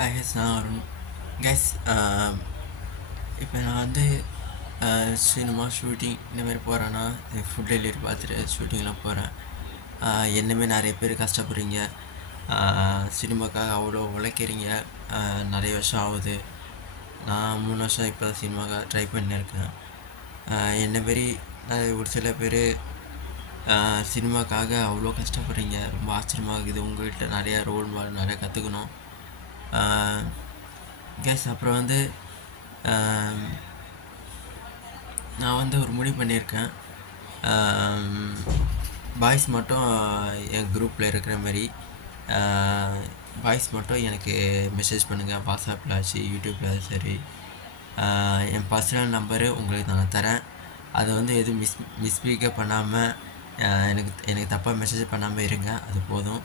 Hi guys, நான் Arun. Guys, இப்போ நான் வந்து சினிமா ஷூட்டிங் இந்தமாரி போகிறேன்னா ஃபுட் டெலிவரி பார்த்துட்டு ஷூட்டிங்லாம் போகிறேன். என்னமே நிறைய பேர் கஷ்டப்படுறீங்க. சினிமாக்காக அவ்வளோ உழைக்கிறீங்க. நிறைய வருஷம் ஆகுது. நான் 3 வருஷம் இப்போ தான் சினிமாக்காக ட்ரை பண்ணியிருக்கேன். என்னமாரி ஒரு சில பேர் சினிமாக்காக அவ்வளோ கஷ்டப்படுறீங்க. ரொம்ப ஆச்சரியமாக இருக்குது. உங்கள்கிட்ட நிறையா ரோல் மாடல் நிறையா கற்றுக்கணும். கேஸ் அப்புறம் வந்து நான் வந்து ஒரு முடிவு பண்ணியிருக்கேன். பாய்ஸ் மட்டும் என் குரூப்பில் இருக்கிற மாதிரி பாய்ஸ் மட்டும் எனக்கு மெசேஜ் பண்ணுங்கள். வாட்ஸ்அப்பில் ஆச்சு, யூடியூப்பில் சரி. என் பர்சனல் நம்பரு உங்களுக்கு நான் தரேன். அதை வந்து எதுவும் மிஸ்பீக்கே பண்ணாமல் எனக்கு தப்பாக மெசேஜ் பண்ணாமல் இருங்க. அது போதும்.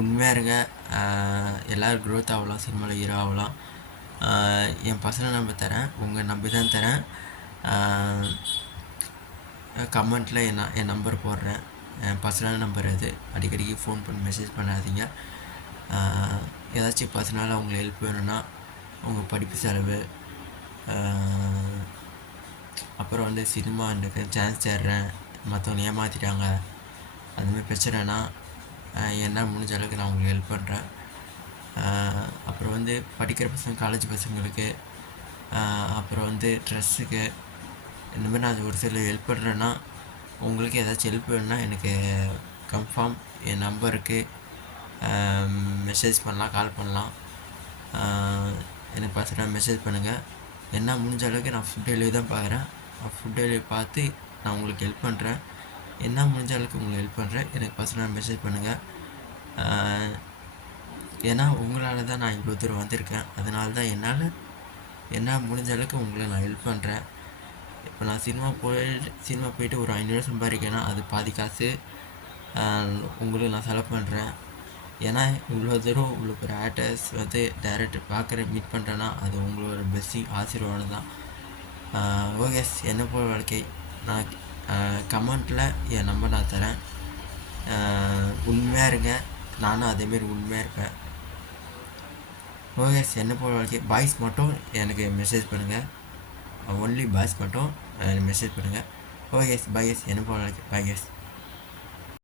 உண்மையாக இருங்க. எல்லோரும் க்ரோத் ஆகலாம், சினிமாவில் ஹீரோ ஆகலாம். என் பர்சனல் நம்பர் தரேன், உங்கள் நம்பர் தான் தரேன். கமெண்ட்டில் என் நம்பர் போடுறேன். என் பர்சனல் நம்பர் அது. அடிக்கடிக்கு ஃபோன் பண்ணி மெசேஜ் பண்ணாதீங்க. ஏதாச்சும் பர்சனலாக உங்களுக்கு ஹெல்ப் வேணும்னா, உங்கள் படிப்பு செலவு, அப்புறம் வந்து சினிமா எனக்கு சான்ஸ் தேடுறேன், மற்றவங்க ஏமாற்றிட்டாங்க, அதுமாதிரி பிரச்சனைனா என்ன முடிஞ்ச அளவுக்கு நான் உங்களுக்கு ஹெல்ப் பண்ணுறேன். அப்புறம் வந்து படிக்கிற பசங்க, காலேஜ் பசங்களுக்கு, அப்புறம் வந்து ட்ரெஸ்ஸுக்கு, இந்தமாதிரி நான் ஒரு சில ஹெல்ப் பண்ணுறேன்னா, உங்களுக்கு ஏதாச்சும் ஹெல்ப் வேணுன்னா எனக்கு கன்ஃபார்ம் என் நம்பருக்கு மெசேஜ் பண்ணலாம், கால் பண்ணலாம். எனக்கு பர்சனலாக மெசேஜ் பண்ணுங்கள். என்ன முடிஞ்ச அளவுக்கு நான் ஃபுட் டெலிவரி தான் பார்க்குறேன். ஃபுட் டெலிவரி பார்த்து நான் உங்களுக்கு ஹெல்ப் பண்ணுறேன். என்ன முடிஞ்ச அளவுக்கு உங்களுக்கு ஹெல்ப் பண்ணுறேன். எனக்கு பர்சனலாக மெசேஜ் பண்ணுங்கள். ஏன்னா உங்களால் தான் நான் இவ்வளோ தூரம் வந்திருக்கேன். அதனால தான் என்னால் முடிஞ்ச அளவுக்கு உங்களுக்கு நான் ஹெல்ப் பண்ணுறேன். இப்போ நான் சினிமா போயிட்டு ஒரு 500 சம்பாதிக்கேன்னா அது பாதி காசு உங்களுக்கு நான் செலவு பண்ணுறேன். ஏன்னா இவ்வளோ தூரம் இவ்வளோ ஒரு ஆக்டர்ஸ் வந்து டைரக்டர் மீட் பண்ணுறேன்னா அது உங்களோட பெஸ்டிங் ஆசீர்வாதம் தான். ஓகே, என்ன போல் வாழ்க்கை. நான் கமெண்ட்டில் என் நம்பர் நான் தரேன். உண்மையாக இருங்க. நானும் அதேமாரி உண்மையாக இருப்பேன். ஓகே, என்ன போல் வாழ்க்கை. பாய்ஸ் மட்டும் எனக்கு மெசேஜ் பண்ணுங்கள். ஒன்லி பாய்ஸ் மட்டும் எனக்கு மெசேஜ் பண்ணுங்கள். ஓகே, பாய். என்ன போல் வாழ்க்கை. பாய்.